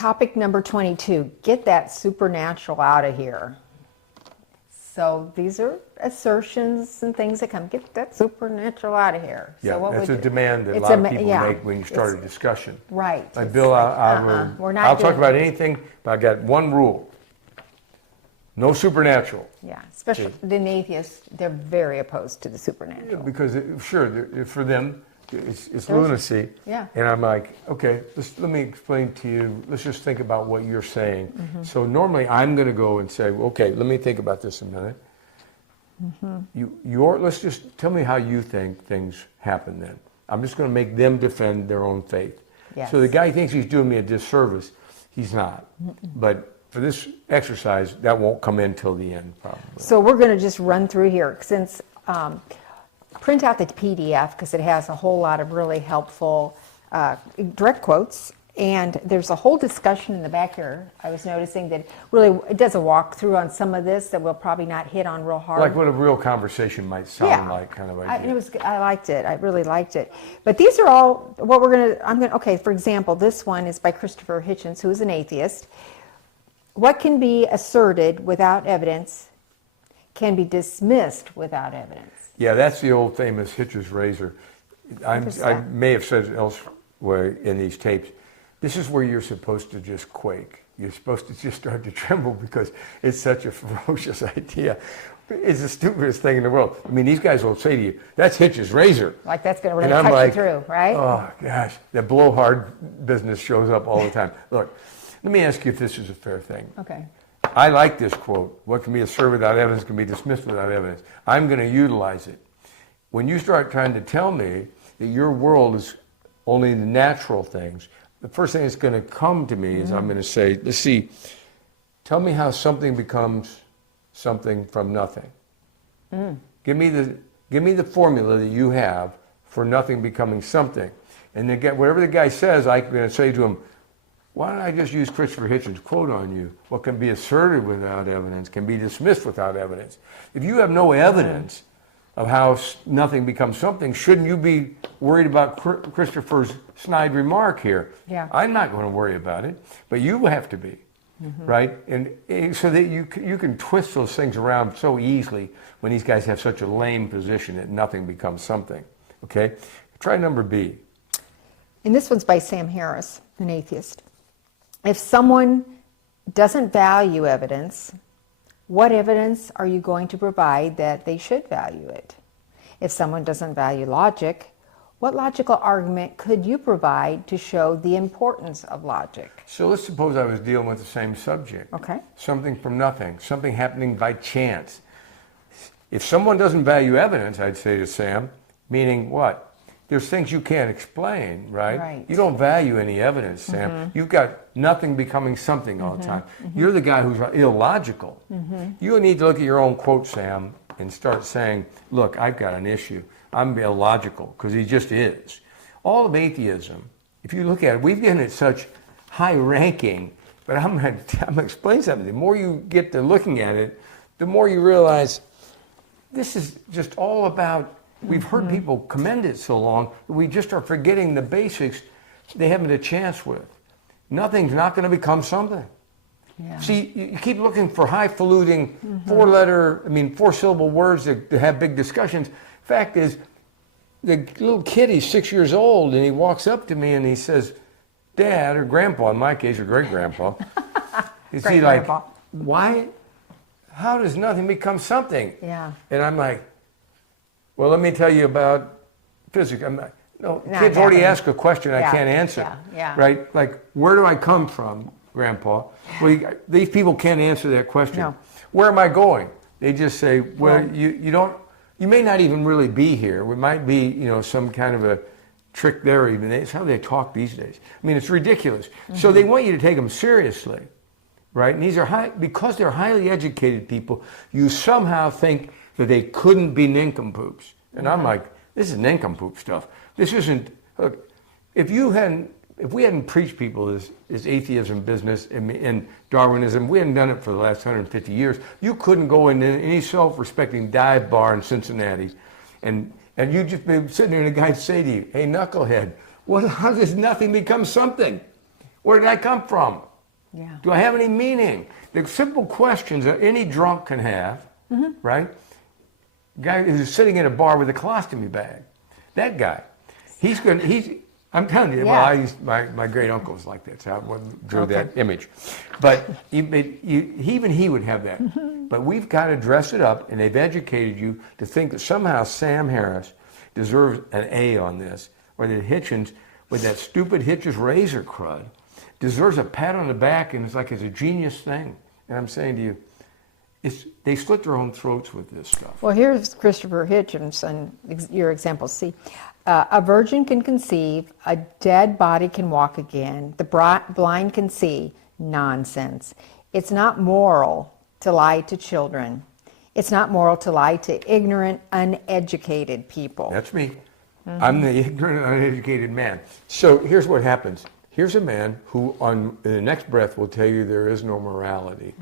Topic number 22, get that supernatural out of here. So these are assertions and things that come, get that supernatural out of here. Yeah, so what that's would a demand that a lot of people make when you start a discussion. Right. Like, Bill, I'll talk about anything, but I got one rule. No supernatural. Yeah, especially the atheists, they're very opposed to the supernatural. Yeah, because, for them, it's lunacy. Yeah. And I'm like, okay, let me explain to you. Let's just think about what you're saying. Mm-hmm. So normally I'm going to go and say, okay, let me think about this a minute. Mm-hmm. Let's just tell me how you think things happen then. I'm just going to make them defend their own faith. Yes. So the guy thinks he's doing me a disservice. He's not. Mm-mm. But for this exercise, that won't come in till the end, probably. So we're going to just run through here since. Print out the PDF because it has a whole lot of really helpful direct quotes, and there's a whole discussion in the back here. I was noticing that really it does a walkthrough on some of this that we'll probably not hit on real hard. Like what a real conversation might sound like, kind of idea. I liked it. I really liked it. But these are all what we're going to. Okay, for example, this one is by Christopher Hitchens, who is an atheist. What can be asserted without evidence can be dismissed without evidence. Yeah, that's the old famous Hitchens razor. I may have said it elsewhere in these tapes. This is where you're supposed to just quake. You're supposed to just start to tremble because it's such a ferocious idea. It's the stupidest thing in the world. I mean, these guys will say to you, that's Hitchens razor. Like that's going to really cut you through, right? Oh, gosh. That blowhard business shows up all the time. Look, let me ask you if this is a fair thing. Okay. I like this quote. What can be asserted without evidence can be dismissed without evidence. I'm going to utilize it. When you start trying to tell me that your world is only the natural things, the first thing that's going to come to me is I'm going to say, let's see, tell me how something becomes something from nothing. Give me the formula that you have for nothing becoming something. And then whatever the guy says, I'm going to say to him, why don't I just use Christopher Hitchens' quote on you? What can be asserted without evidence can be dismissed without evidence. If you have no evidence of how nothing becomes something, shouldn't you be worried about Christopher's snide remark here? Yeah. I'm not going to worry about it, but you have to be, right? And so that you can twist those things around so easily when these guys have such a lame position that nothing becomes something, okay? Try number B. And this one's by Sam Harris, an atheist. If someone doesn't value evidence, what evidence are you going to provide that they should value it? If someone doesn't value logic, what logical argument could you provide to show the importance of logic? So let's suppose I was dealing with the same subject. Okay. Something from nothing, something happening by chance. If someone doesn't value evidence, I'd say to Sam, meaning what? There's things you can't explain, right? Right. You don't value any evidence, Sam. You've got nothing becoming something all the time. You're the guy who's illogical. You need to look at your own quote, Sam, and start saying, look, I've got an issue. I'm illogical, because he just is. All of atheism, if you look at it, we've given it such high ranking, but I'm going to explain something. The more you get to looking at it, the more you realize this is just all about. We've heard people commend it so long that we just are forgetting the basics they haven't a chance with. Nothing's not going to become something. Yeah. See, you keep looking for highfalutin, four-syllable words that have big discussions. Fact is, the little kid, he's 6 years old, and he walks up to me and he says, Dad, or Grandpa, in my case, or great-grandpa, is he like, why? How does nothing become something? Yeah. And I'm like, well, let me tell you about physics. Kids already ask a question I can't answer. Yeah. Right? Like, where do I come from, Grandpa? Well, these people can't answer that question. No. Where am I going? They just say, well, you may not even really be here. It might be, some kind of a trick there even. It's how they talk these days. I mean, it's ridiculous. So they want you to take them seriously, right? And these are because they're highly educated people, you somehow think that they couldn't be nincompoops. And I'm like, this is nincompoop stuff. This isn't, look, if we hadn't preached people this atheism business and Darwinism, we hadn't done it for the last 150 years, you couldn't go into any self-respecting dive bar in Cincinnati and you'd just be sitting there and a guy would say to you, hey, knucklehead, how does nothing become something? Where did I come from? Yeah. Do I have any meaning? The simple questions that any drunk can have, right? Guy who's sitting in a bar with a colostomy bag. That guy. I'm telling you, Yeah. my great uncle was like that, so I drew that image. But even he would have that. But we've got to dress it up, and they've educated you to think that somehow Sam Harris deserves an A on this, or that Hitchens, with that stupid Hitchens razor crud, deserves a pat on the back, and it's like it's a genius thing. And I'm saying to you, they slit their own throats with this stuff. Well, here's Christopher Hitchens and your example C. A virgin can conceive, a dead body can walk again, the blind can see. Nonsense. It's not moral to lie to children. It's not moral to lie to ignorant, uneducated people. That's me. I'm the ignorant, uneducated man. So here's what happens. Here's a man who, in the next breath, will tell you there is no morality,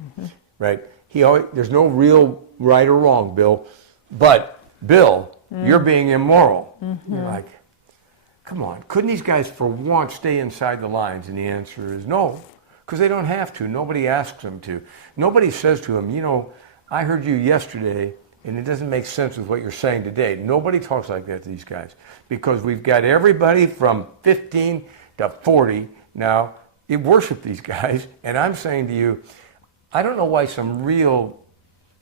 right? There's no real right or wrong, Bill. But, Bill, you're being immoral. You're like, come on. Couldn't these guys, for once, stay inside the lines? And the answer is no, because they don't have to. Nobody asks them to. Nobody says to them, you know, I heard you yesterday, and it doesn't make sense with what you're saying today. Nobody talks like that to these guys, because we've got everybody from 15 to 40 now. You worship these guys, and I'm saying to you, I don't know why some real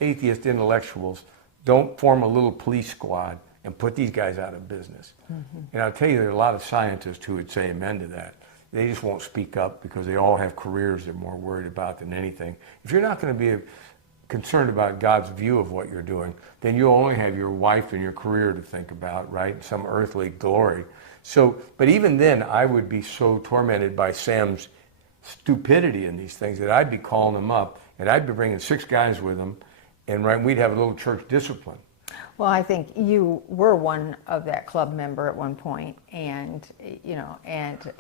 atheist intellectuals don't form a little police squad and put these guys out of business. And I'll tell you, there are a lot of scientists who would say amen to that. They just won't speak up because they all have careers they're more worried about than anything. If you're not going to be concerned about God's view of what you're doing, then you'll only have your wife and your career to think about, right? Some earthly glory. So, but even then, I would be so tormented by Sam's stupidity in these things that I'd be calling them up, and I'd be bringing 6 guys with them, and we'd have a little church discipline. Well, I think you were one of that club member at one point, and and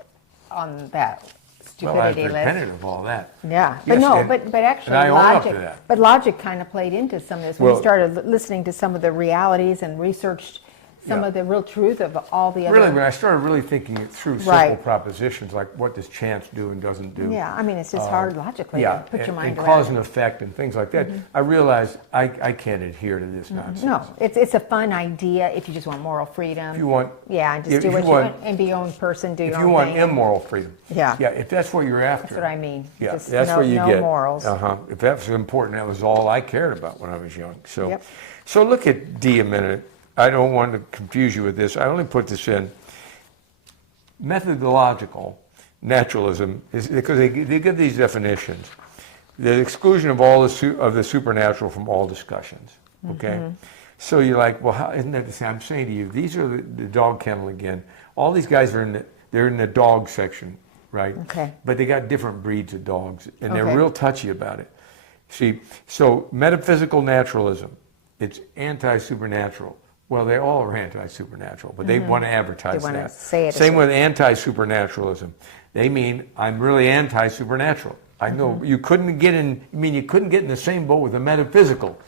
on that stupidity I've list. repented of all that. Yeah, Yes, but actually and I own up to logic. that. But logic kind of played into some of this when Well, you started listening to some of the realities and researched some of the real truth of all the other. Really, when I started really thinking it through, simple propositions like what does chance do and doesn't do. Yeah, I mean, it's just hard logically to put your mind and around cause it. and effect and things like that. I realized I can't adhere to this nonsense. No, it's a fun idea if you just want moral freedom. If you want, and just do what you want and be your own person, do your own thing. If you want immoral freedom. Yeah. Yeah, if that's what you're after. That's what I mean. Yeah, just that's what you no get. morals. If that was important, that was all I cared about when I was young. So, Yep. so look at D a minute. I don't want to confuse you with this. I only put this in. Methodological naturalism is because they give these definitions. The exclusion of all of the supernatural from all discussions. Okay, so you're like, well, how, isn't that the same? I'm saying to you, these are the dog kennel again. All these guys are they're in the dog section, right? Okay. But they got different breeds of dogs, and they're Okay. real touchy about it. See, so metaphysical naturalism, it's anti-supernatural. Well, they all are anti-supernatural, but they want to advertise They want that. to say it. Same with anti-supernaturalism. They mean I'm really anti-supernatural. I know you couldn't get in. I mean, you couldn't get in the same boat with a metaphysical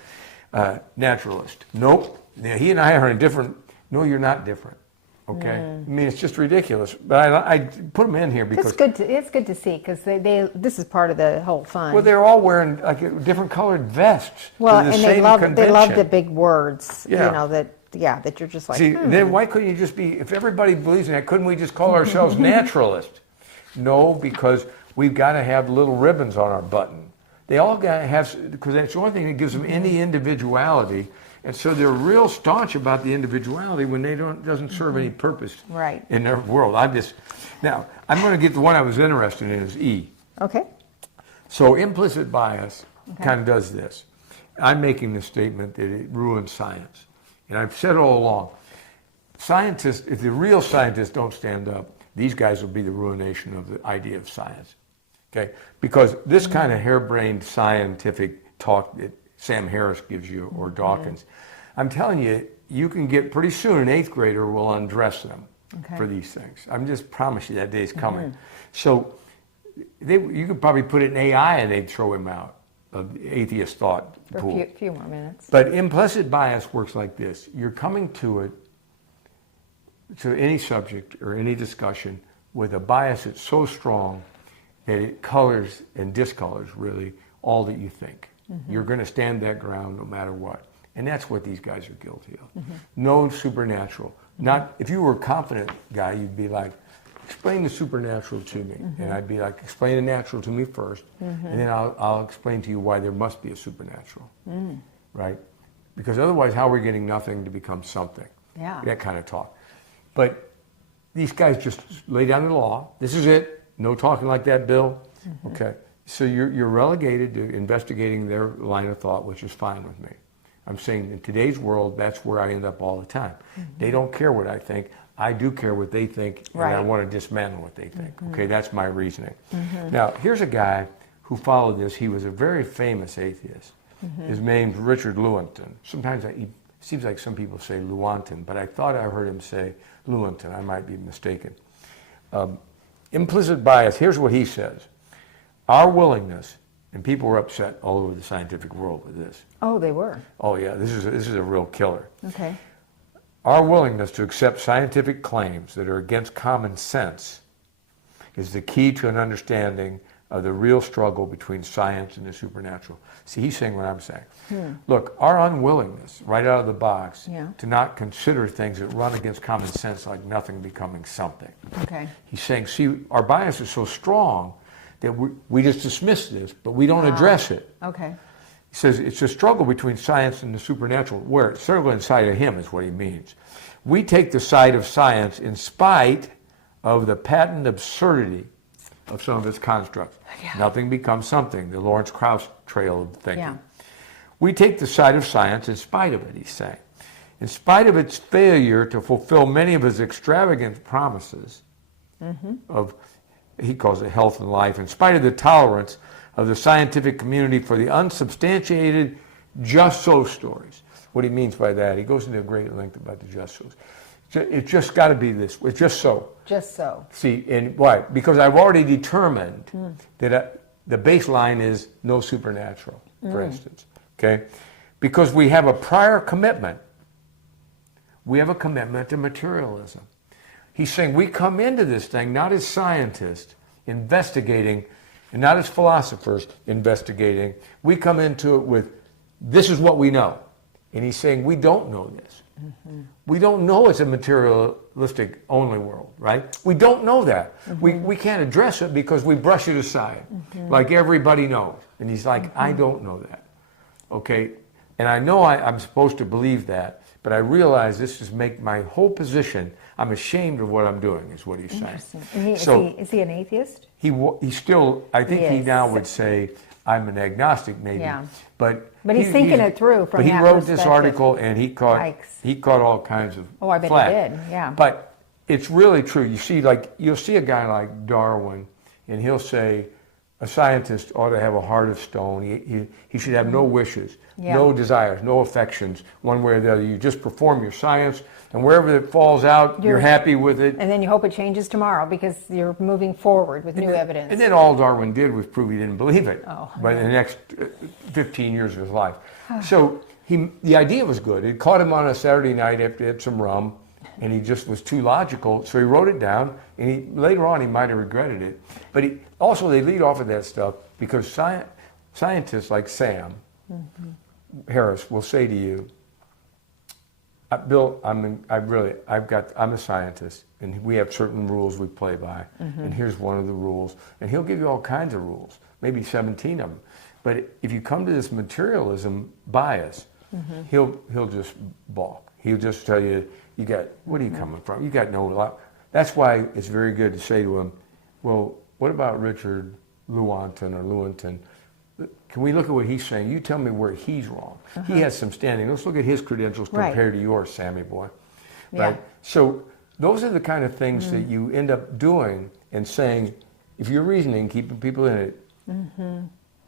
naturalist. Nope. Now, he and I are in different. No, you're not different. Okay. I mean, it's just ridiculous. But I put them in here because It's good to see because this is part of the whole fun. well, they're all wearing like different colored vests. Well, to the and same they love convention. the big words. Yeah. You know that you're just like. See, then why couldn't you just be, if everybody believes in that, couldn't we just call ourselves naturalists? No, because we've got to have little ribbons on our button. They all got to have, because that's the only thing that gives them any individuality. And so they're real staunch about the individuality when they doesn't serve any purpose Right. in their world. Now, I'm going to get the one I was interested in is E. Okay. So implicit bias kind of does this. I'm making the statement that it ruins science. And I've said all along, scientists, if the real scientists don't stand up, these guys will be the ruination of the idea of science. Okay? Because this kind of harebrained scientific talk that Sam Harris gives you or Dawkins, I'm telling you, you can get pretty soon an 8th grader will undress them for these things. I'm just promise you that day's coming. So you could probably put it in AI and they'd throw him out of the atheist thought pool. For a few more minutes. But implicit bias works like this. You're coming to any subject or any discussion with a bias that's so strong that it colors and discolors really all that you think. You're going to stand that ground no matter what. And that's what these guys are guilty of. No supernatural. Not, if you were a confident guy, you'd be like, explain the supernatural to me. And I'd be like, explain the natural to me first, and then I'll explain to you why there must be a supernatural. Right? Because otherwise, how are we getting nothing to become something? Yeah. That kind of talk. But these guys just lay down the law. This is it. No talking like that, Bill. Okay. So you're relegated to investigating their line of thought, which is fine with me. I'm saying in today's world, that's where I end up all the time. They don't care what I think. I do care what they think, and I want to dismantle what they think. Okay, that's my reasoning. Now, here's a guy who followed this. He was a very famous atheist. His name's Richard Lewontin. Sometimes it seems like some people say Lewontin, but I thought I heard him say Lewontin. I might be mistaken. Implicit bias, here's what he says. Our willingness, and people were upset all over the scientific world with this. Oh, they were. Oh yeah, this is a real killer. Okay. Our willingness to accept scientific claims that are against common sense is the key to an understanding of the real struggle between science and the supernatural. See, he's saying what I'm saying. Look, our unwillingness, right out of the box, to not consider things that run against common sense, like nothing becoming something. Okay. He's saying, see, our bias is so strong that we just dismiss this, but we don't address it. Okay. He says it's a struggle between science and the supernatural, where it's certainly inside of him is what he means. We take the side of science in spite of the patent absurdity of some of its constructs. Nothing becomes something, the Lawrence Krauss trail of thinking. We take the side of science in spite of it, he's saying. In spite of its failure to fulfill many of its extravagant promises of, he calls it health and life, in spite of the tolerance of the scientific community for the unsubstantiated just so stories. What he means by that, he goes into a great length about the just so's. It's just got to be this. It's just so. Just so. See, and why? Because I've already determined that the baseline is no supernatural, for instance. Okay? Because we have a prior commitment. We have a commitment to materialism. He's saying we come into this thing not as scientists investigating, and not as philosophers investigating. We come into it with, this is what we know. And he's saying we don't know this. We don't know it's a materialistic only world, right? We don't know that. We can't address it because we brush it aside, like everybody knows. And he's like, I don't know that. Okay? And I know I'm supposed to believe that, but I realize this is make my whole position, I'm ashamed of what I'm doing, is what he's saying. And is he an atheist? He still, I think he now would say, I'm an agnostic, maybe. Yeah. But he's thinking it through from that perspective. But he wrote this perspective. article, and he caught all kinds of Oh, I bet flack. he did, yeah. But it's really true. You see, you'll see a guy like Darwin, and he'll say, a scientist ought to have a heart of stone. He should have no wishes, no desires, no affections, one way or the other. You just perform your science, and wherever it falls out, you're happy with it. And then you hope it changes tomorrow because you're moving forward with new evidence. And then all Darwin did was prove he didn't believe it. Oh, but in the next 15 years of his life. So the idea was good. It caught him on a Saturday night after he had some rum, and he just was too logical. So he wrote it down, and later on he might have regretted it. But also they lead off of that stuff because scientists like Sam Harris will say to you, Bill, I'm a scientist, and we have certain rules we play by, and here's one of the rules. And he'll give you all kinds of rules, maybe 17 of them. But if you come to this materialism bias, he'll just balk. He'll just tell you, what are you coming from? You got no. That's why it's very good to say to him, well, what about Richard Lewontin? Can we look at what he's saying? You tell me where he's wrong. He has some standing. Let's look at his credentials compared to yours, Sammy boy. Right? So those are the kind of things that you end up doing and saying, if you're reasoning, keeping people in it.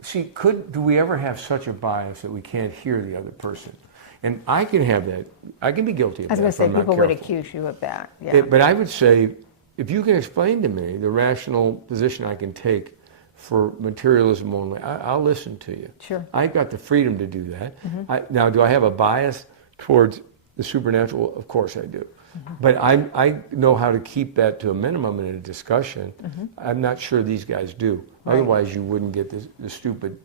See, do we ever have such a bias that we can't hear the other person? And I can have that. I can be guilty of that. I was going to say, people would careful. accuse you of that. Yeah. But I would say, if you can explain to me the rational position I can take for materialism only, I'll listen to you. Sure. I've got the freedom to do that. Now, do I have a bias towards the supernatural? Of course I do. But I know how to keep that to a minimum in a discussion. I'm not sure these guys do. Right. Otherwise, you wouldn't get the stupid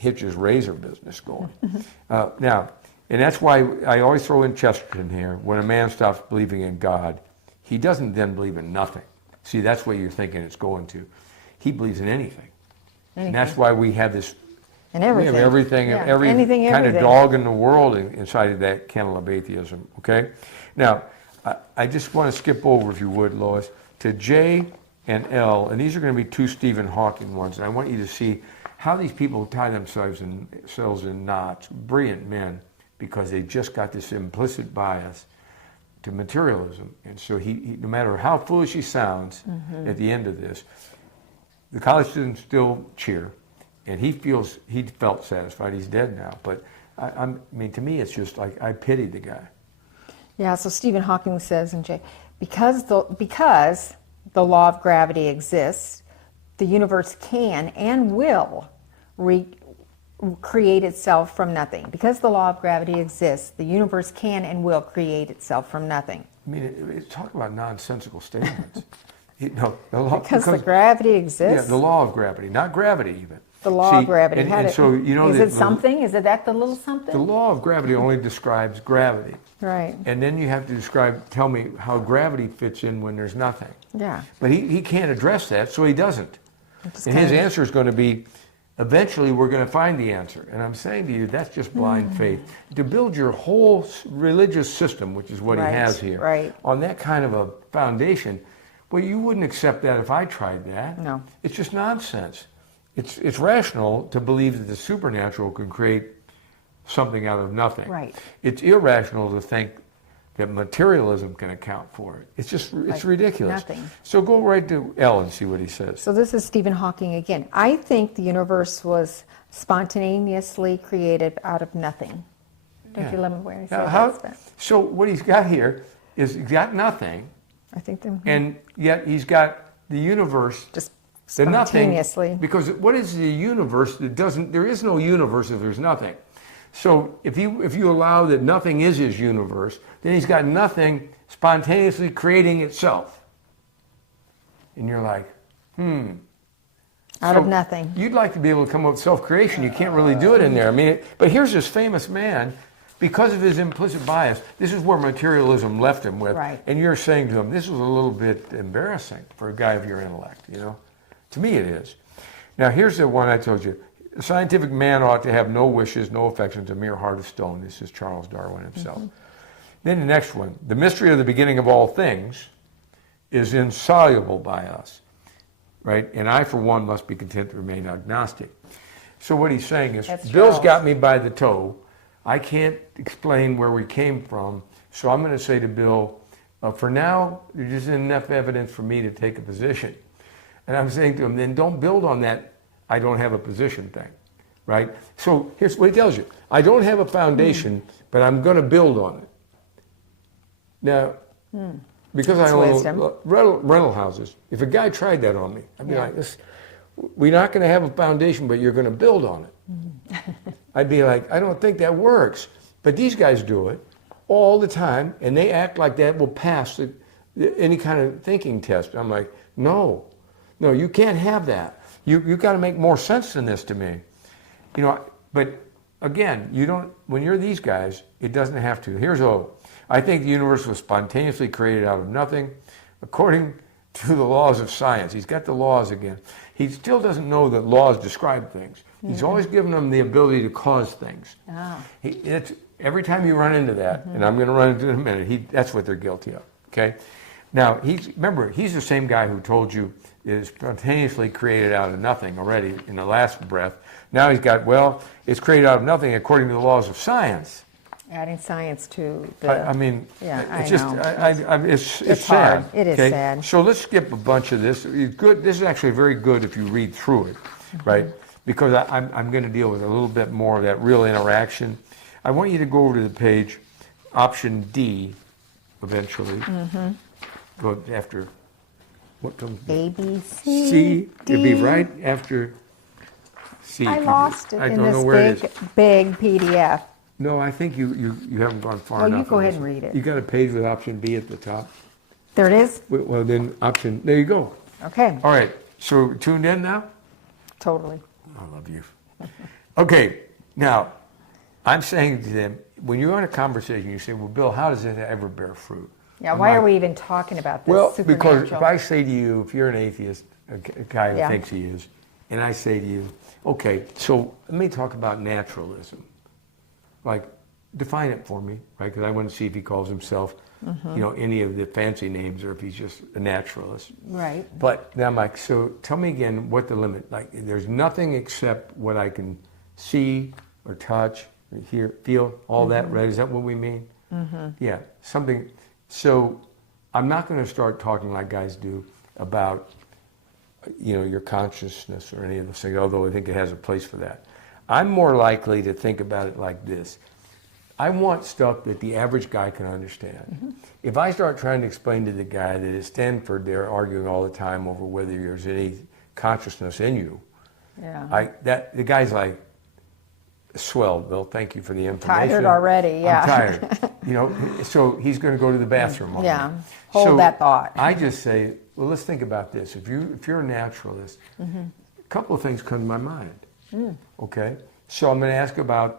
Hitchens razor business going. Now, and that's why I always throw in Chesterton here. When a man stops believing in God, he doesn't then believe in nothing. See, that's what you're thinking it's going to. He believes in anything. And that's why we have this. And everything. We have everything, Yeah, every anything, kind everything. of dog in the world inside of that kennel of atheism. Okay. Now, I just want to skip over, if you would, Lois, to J and L, and these are going to be two Stephen Hawking ones. And I want you to see how these people tie themselves in knots. Brilliant men, because they just got this implicit bias to materialism. And so he no matter how foolish he sounds at the end of this, the college students still cheer, and he felt satisfied. He's dead now, but I mean, to me, it's just like I pity the guy. Yeah, so Stephen Hawking says in J, because the law of gravity exists, the universe can and will create itself from nothing. Because the law of gravity exists, the universe can and will create itself from nothing. I mean, talk about nonsensical statements. Because the gravity exists? Yeah, the law of gravity, not gravity even. The law of gravity. And so, you know, is it something? Is it that the little something? The law of gravity only describes gravity. Right. And then you have to tell me how gravity fits in when there's nothing. Yeah. But he can't address that, so he doesn't. And his answer is going to be, eventually we're going to find the answer. And I'm saying to you, that's just blind faith. To build your whole religious system, which is what he has here, on that kind of a foundation, well, you wouldn't accept that if I tried that. No. It's just nonsense. It's rational to believe that the supernatural can create something out of nothing. Right. It's irrational to think that materialism can account for it. It's just, it's ridiculous. Nothing. So go right to L and see what he says. So this is Stephen Hawking again. I think the universe was spontaneously created out of nothing. Don't you love me where he says that? So what he's got here is he's got nothing, I think and yet he's got the universe. Just the nothing, spontaneously. because what is the universe that doesn't, there is no universe if there's nothing. So if you allow that nothing is his universe, then he's got nothing spontaneously creating itself. And you're like, Out of nothing. You'd like to be able to come up with self-creation. You can't really do it in there. I mean, but here's this famous man, because of his implicit bias, this is where materialism left him with. Right. And you're saying to him, this was a little bit embarrassing for a guy of your intellect, you know? To me it is. Now here's the one I told you. A scientific man ought to have no wishes, no affections, a mere heart of stone. This is Charles Darwin himself. Then the next one. The mystery of the beginning of all things is insoluble by us. Right? And I, for one, must be content to remain agnostic. So what he's saying is, Bill's got me by the toe. I can't explain where we came from. So I'm going to say to Bill, for now, there's just enough evidence for me to take a position. And I'm saying to him, then don't build on that I don't have a position thing, right? So here's what he tells you. I don't have a foundation, but I'm going to build on it. Now, because I own rental houses, if a guy tried that on me, I'd be like, we're not going to have a foundation, but you're going to build on it. I'd be like, I don't think that works. But these guys do it all the time, and they act like that will pass any kind of thinking test. I'm like, no, you can't have that. You've got to make more sense than this to me. You know, but again, you don't, when you're these guys, it doesn't have to. Here's O. I think the universe was spontaneously created out of nothing according to the laws of science. He's got the laws again. He still doesn't know that laws describe things. He's always given them the ability to cause things. Every time you run into that, and I'm going to run into it in a minute, that's what they're guilty of. Okay? Now, remember, he's the same guy who told you it is spontaneously created out of nothing already in the last breath. Now he's got, it's created out of nothing according to the laws of science. Adding science to the... I mean, yeah, it's just, it's sad. Hard. It is sad. So let's skip a bunch of this. It's good. This is actually very good if you read through it, right? Because I'm going to deal with a little bit more of that real interaction. I want you to go over to the page, option D, eventually. Go after, what comes? A, B, C. D. It'd be right after C. I lost it I in don't know this where it is. big PDF. No, I think you haven't gone far Well, enough. you go on ahead this. and read it. You got a page with option B at the top. There it is? Well, then there you go. Okay, All right, so tuned in now? totally. I love you. Okay, now, I'm saying to them, when you're in a conversation, you say, well, Bill, how does it ever bear fruit? Yeah, I'm why like, are we even talking about this? Well, because if supernatural? I say to you, if you're an atheist, a guy who Yeah. thinks he is, and I say to you, okay, so let me talk about naturalism. Like, define it for me, right? Because I want to see if he calls himself, any of the fancy names, or if he's just a naturalist. Right. But then I'm like, so tell me again what the limit, like, there's nothing except what I can see or touch or hear, feel, all that, right? Is that what we mean? Yeah, something. So I'm not going to start talking like guys do about, your consciousness or any of those things, although I think it has a place for that. I'm more likely to think about it like this. I want stuff that the average guy can understand. If I start trying to explain to the guy that at Stanford they're arguing all the time over whether there's any consciousness in you, Yeah. the guy's like, swell, Bill, thank you for the information. Tired already, yeah. I'm tired. So he's going to go to the bathroom. on Yeah. me. Hold So that thought. I just say, well, let's think about this. If you're a naturalist, a couple of things come to my mind. Okay? So I'm going to ask about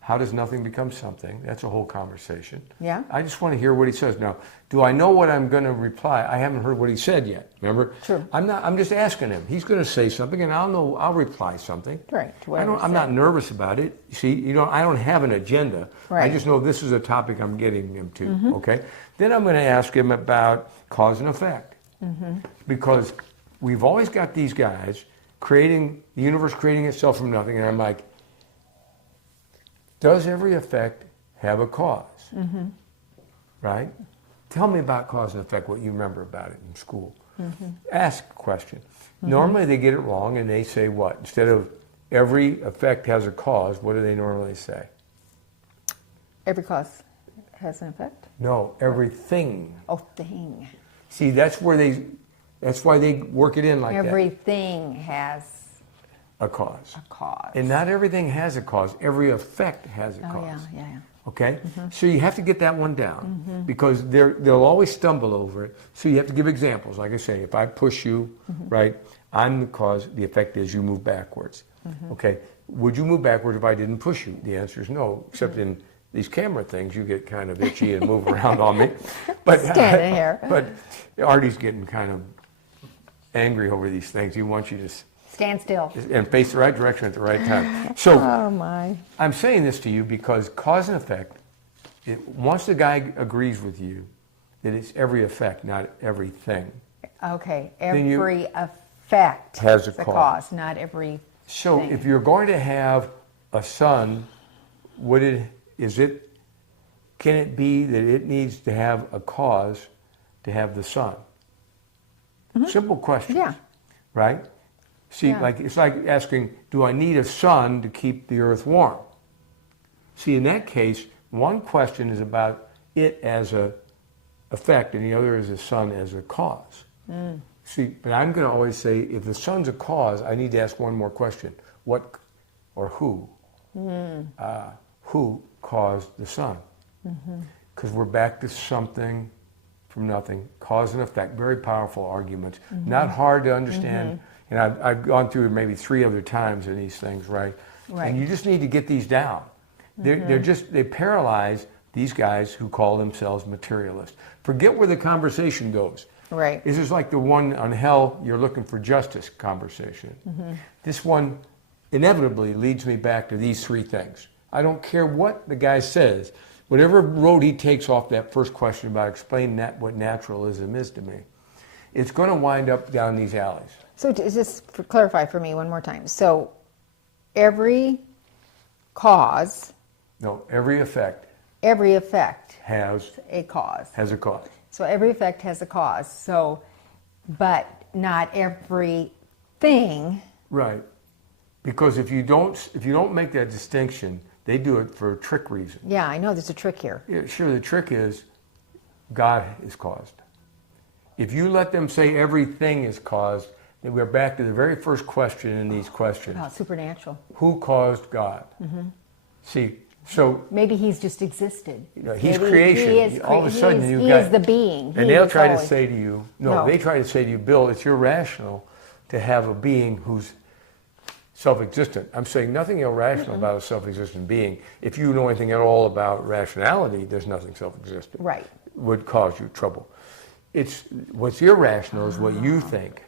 how does nothing become something? That's a whole conversation. Yeah. I just want to hear what he says. Now, do I know what I'm going to reply? I haven't heard what he said yet. Remember? True. I'm just asking him. He's going to say something, and I'll reply something. Right. I'm not nervous about it. See, I don't have an agenda. Right. I just know this is a topic I'm getting him to. Okay. Then I'm going to ask him about cause and effect, because we've always got these guys creating the universe, creating itself from nothing, and I'm like, does every effect have a cause? Right? Tell me about cause and effect, what you remember about it in school. Ask a question. Normally they get it wrong and they say what? Instead of every effect has a cause, what do they normally say? Every cause has an effect? No, everything. Oh, thing. See, that's why they work it in like that. Everything has A cause. a cause. And not everything has a cause. Every effect has a Oh, cause. yeah. Okay? So you have to get that one down because they'll always stumble over it. So you have to give examples. Like I say, if I push you, right, I'm the cause, the effect is you move backwards. Okay? Would you move backwards if I didn't push you? The answer is no, except in these camera things, you get kind of itchy and move around on me. But Standing here. But Artie's getting kind of angry over these things. He wants you to Stand still. and face the right direction at the right time. So Oh, my. I'm saying this to you because cause and effect, once the guy agrees with you that it's every effect, not everything. Okay. Then you- Every effect Has a is a cause. cause, not every. So if you're going to have a sun, can it be that it needs to have a cause to have the sun? Simple question. Yeah. Right? See, Yeah. it's like asking, do I need a sun to keep the earth warm? See, in that case, one question is about it as a effect, and the other is the sun as a cause. See, but I'm going to always say, if the sun's a cause, I need to ask one more question: what or who? Who caused the sun? Because we're back to something from nothing, cause and effect. Very powerful arguments, not hard to understand. And I've gone through it maybe 3 other times in these things, right? And you just need to get these down. They paralyze these guys who call themselves materialists. Forget where the conversation goes. Right. This is like the one on hell, you're looking for justice conversation. This one inevitably leads me back to these 3 things. I don't care what the guy says. Whatever road he takes off that first question about explaining what naturalism is to me, it's going to wind up down these alleys. So just clarify for me one more time. So every cause, No, every effect has a cause. has a cause. So every effect has a cause. So, but not everything. Right. Because if you don't make that distinction, they do it for a trick reason. Yeah, I know there's a trick here. Yeah, sure, the trick is God is caused. If you let them say everything is caused, then we're back to the very first question in these questions. Wow, supernatural. Who caused God? See, So maybe he's just existed. he's Maybe creation. He is All of a sudden you've he got, is the being. and He they'll is try to always- say to you, No. they try to say to you, Bill, it's irrational to have a being who's self-existent. I'm saying nothing irrational about a self-existent being. If you know anything at all about rationality, there's nothing self-existent. Right. Would cause you trouble. It's what's irrational is what you think,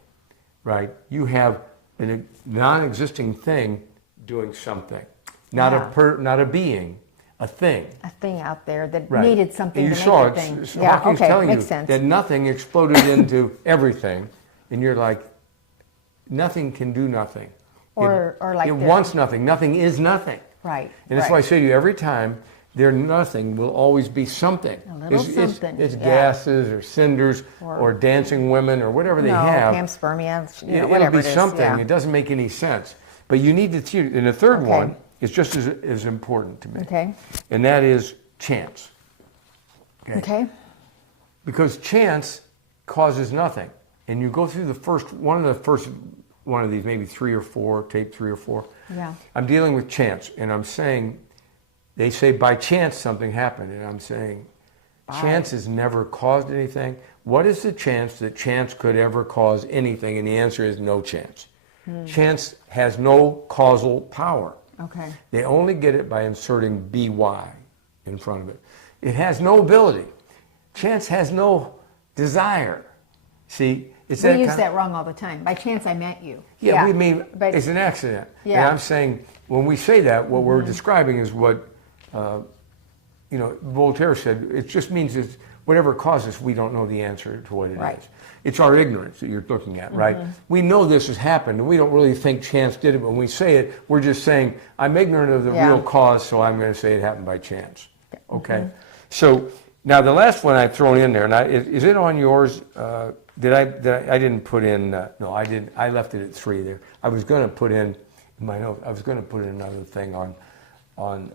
right? You have a non-existing thing doing something, not a being, a thing. A thing out there that Right. needed something And to you make saw a thing. it. Yeah, Hawking's okay, telling makes you sense. that nothing exploded into everything, and you're like, nothing can do nothing. Or like it the- wants nothing. Nothing is nothing. Right. And that's why I say to you every time, there nothing will always be something. A little something, It's yeah. gases or cinders or dancing women or whatever they have. panspermia, It'll whatever be it is. something. Yeah. It doesn't make any sense. But you need to see. And the third Okay. one is just as important to me. Okay. And that is chance. Okay. Because chance causes nothing. And you go through the first one of these, maybe 3 or 4, tape 3 or 4. Yeah. I'm dealing with chance, and I'm saying, they say by chance something happened, and I'm saying, chance has never caused anything. What is the chance that chance could ever cause anything? And the answer is no chance. Chance has no causal power. Okay. They only get it by inserting by in front of it. It has no ability. Chance has no desire. See, it's We that use kind that wrong all the time. By chance, I met you. Yeah, we mean but it's an accident. Yeah. And I'm saying when we say that, what we're describing is what Voltaire said. It just means it's whatever causes, we don't know the answer to what it Right. is. It's our ignorance that you're looking at, right? We know this has happened, and we don't really think chance did it. When we say it, we're just saying, I'm ignorant of the Yeah. real cause, so I'm going to say it happened by chance. Okay? So now the last one I've thrown in there, and is it on yours? I didn't put in, no, I didn't. I left it at 3 there. I was going to put in my note, I was going to put in another thing on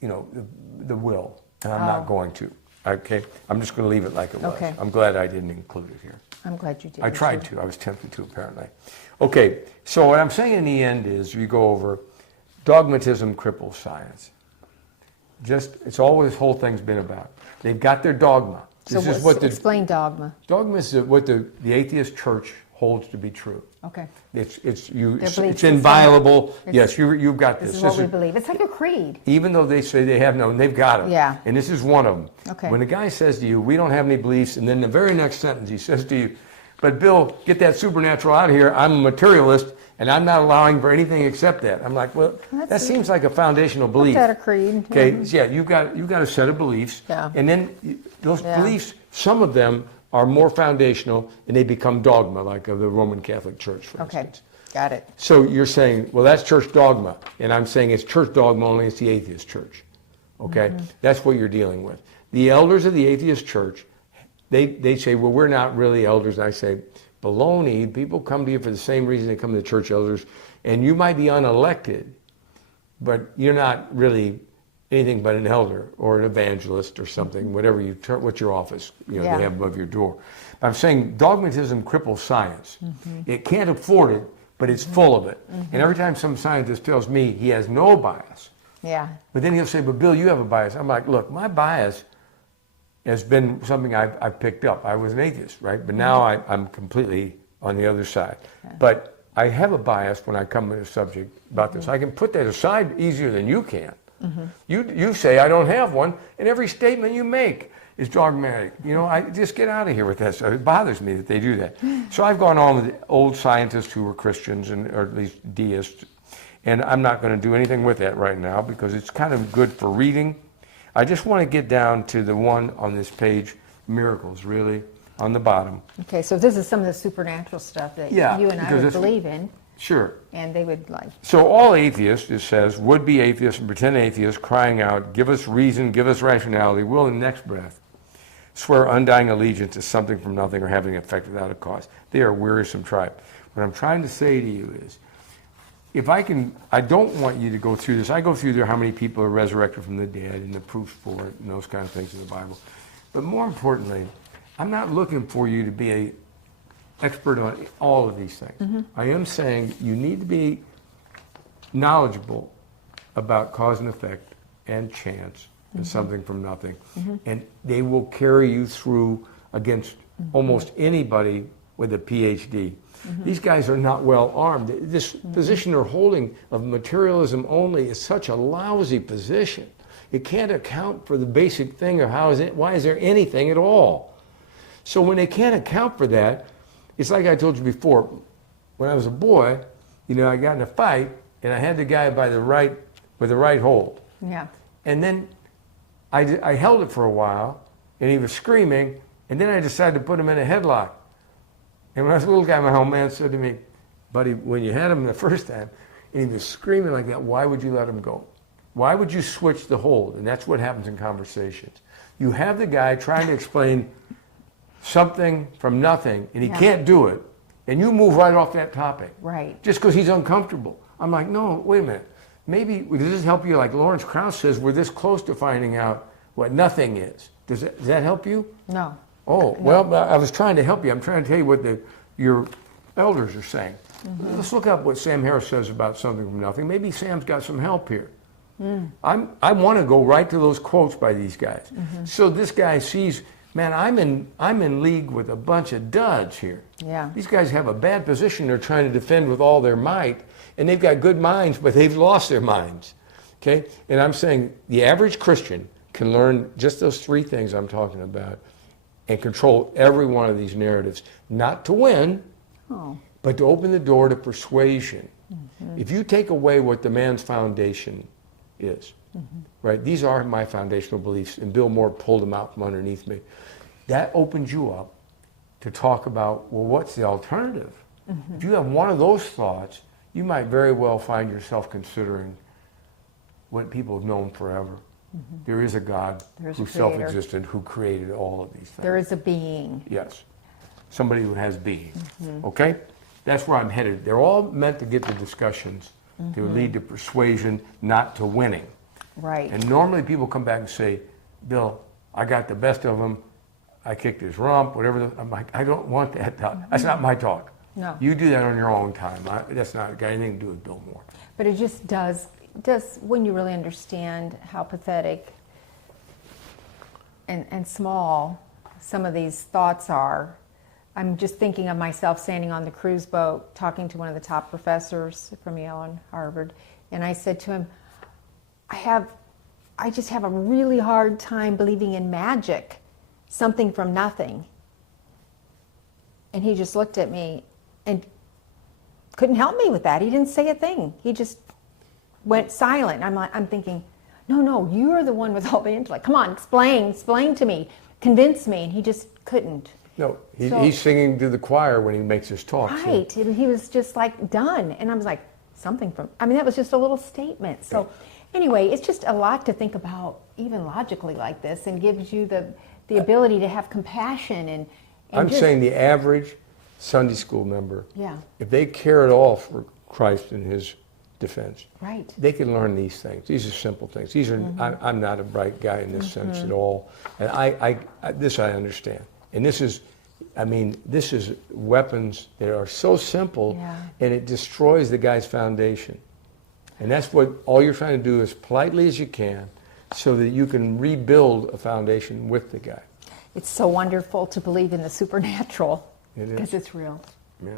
the will, and I'm not going to. Okay, I'm just going to leave it like it was. Okay. I'm glad I didn't include it here. I'm glad you did. I tried to. I was tempted to, apparently. Okay, so what I'm saying in the end is we go over dogmatism cripples science. It's all what this whole thing's been about. They've got their dogma. So This is what explain dogma. dogma is what the atheist church holds to be true. Okay. It's belief it's system. inviolable. Yes, you've got this. This is what we believe. It's like a creed. Even though they say they have none, they've got them. Yeah. And this is one of them. Okay. When a guy says to you, we don't have any beliefs, and then the very next sentence he says to you, but Bill, get that supernatural out of here. I'm a materialist, and I'm not allowing for anything except that. I'm like, well, that seems like a foundational belief. Is that a creed? Okay, Mhm. yeah, you've got a set of beliefs, Yeah. and then those Yeah. beliefs, some of them are more foundational, and they become dogma, like of the Roman Catholic Church, for Okay. instance. Got it. So you're saying, well, that's church dogma, and I'm saying it's church dogma only it's the atheist church. Okay, that's what you're dealing with. The elders of the atheist church, they say, well, we're not really elders. And I say, baloney. People come to you for the same reason they come to the church elders, and you might be unelected, but you're not really anything but an elder or an evangelist or something, whatever what's your office they have above your door. I'm saying dogmatism cripples science. It can't afford it, but it's full of it. And every time some scientist tells me he has no bias, Yeah. but then he'll say, but Bill, you have a bias. I'm like, look, my bias has been something I've picked up. I was an atheist, right? But now I'm completely on the other side. But I have a bias when I come to a subject about this. I can put that aside easier than you can. You say I don't have one, and every statement you make is dogmatic. I just get out of here with that. So it bothers me that they do that. So I've gone on with old scientists who were Christians, or at least deists, and I'm not going to do anything with that right now because it's kind of good for reading. I just want to get down to the one on this page, miracles, really, on the bottom. Okay, so this is some of the supernatural stuff that you and I because would it's- believe in, Sure. and they would like. So all atheists, it says, would-be atheists and pretend atheists crying out, give us reason, give us rationality, will in the next breath swear undying allegiance to something from nothing or having effect without a cause. They are a wearisome tribe. What I'm trying to say to you is, I don't want you to go through this. I go through there how many people are resurrected from the dead and the proofs for it and those kind of things in the Bible. But more importantly, I'm not looking for you to be an expert on all of these things. I am saying you need to be knowledgeable about cause and effect and chance and something from nothing. And they will carry you through against almost anybody with a PhD. These guys are not well armed. This position they're holding of materialism only is such a lousy position. It can't account for the basic thing of why is there anything at all? So when they can't account for that, it's like I told you before, when I was a boy, I got in a fight and I had the guy with the right hold. Yeah. And then I held it for a while and he was screaming, and then I decided to put him in a headlock. And when I was a little guy, my old man said to me, buddy, when you had him the first time and he was screaming like that, why would you let him go? Why would you switch the hold? And that's what happens in conversations. You have the guy trying to explain something from nothing, and he can't do it, and you move right off that topic. Right. Just because he's uncomfortable. I'm like, no, wait a minute. Maybe, does this help you? Like Lawrence Krauss says, we're this close to finding out what nothing is. Does that help you? No. Oh, No. well, I was trying to help you. I'm trying to tell you what your elders are saying. Let's look up what Sam Harris says about something from nothing. Maybe Sam's got some help here. I want to go right to those quotes by these guys. So this guy sees, man, I'm in league with a bunch of duds here. Yeah. These guys have a bad position they're trying to defend with all their might, and they've got good minds, but they've lost their minds. Okay? And I'm saying the average Christian can learn just those three things I'm talking about and control every one of these narratives, not to win, but to open the door to persuasion. If you take away what the man's foundation is, right? These are my foundational beliefs, and Bill Moore pulled them out from underneath me. That opens you up to talk about, well, what's the alternative? If you have one of those thoughts, you might very well find yourself considering what people have known forever. There is a God who's self-existent, who created all of these things. There is a being. Yes. Somebody who has being. Okay? That's where I'm headed. They're all meant to get the discussions to lead to persuasion, not to winning. Right. And normally people come back and say, Bill, I got the best of him. I kicked his rump, whatever. I'm like, I don't want that talk. That's not my talk. No. You do that on your own time. That's not got anything to do with Bill Moore. But it just does, when you really understand how pathetic and small some of these thoughts are. I'm just thinking of myself standing on the cruise boat talking to one of the top professors from Yale and Harvard, and I said to him, I just have a really hard time believing in magic, something from nothing. And he just looked at me and couldn't help me with that. He didn't say a thing. He just went silent. I'm thinking, no, you're the one with all the intellect. Come on, explain to me, convince me. And he just couldn't. No, he's singing to the choir when he makes his talk. Right, and he was just like done. And I was like, that was just a little statement. So anyway, it's just a lot to think about, even logically like this, and gives you the ability to have compassion and I'm saying the average Sunday school member, Yeah. if they care at all for Christ and his defense, Right. they can learn these things. These are simple things. These are I'm not a bright guy in this sense at all, and I understand. And this is weapons that are so simple, and it destroys the guy's foundation. And that's what all you're trying to do, as politely as you can, so that you can rebuild a foundation with the guy. It's so wonderful to believe in the supernatural It is. because it's real. Yeah.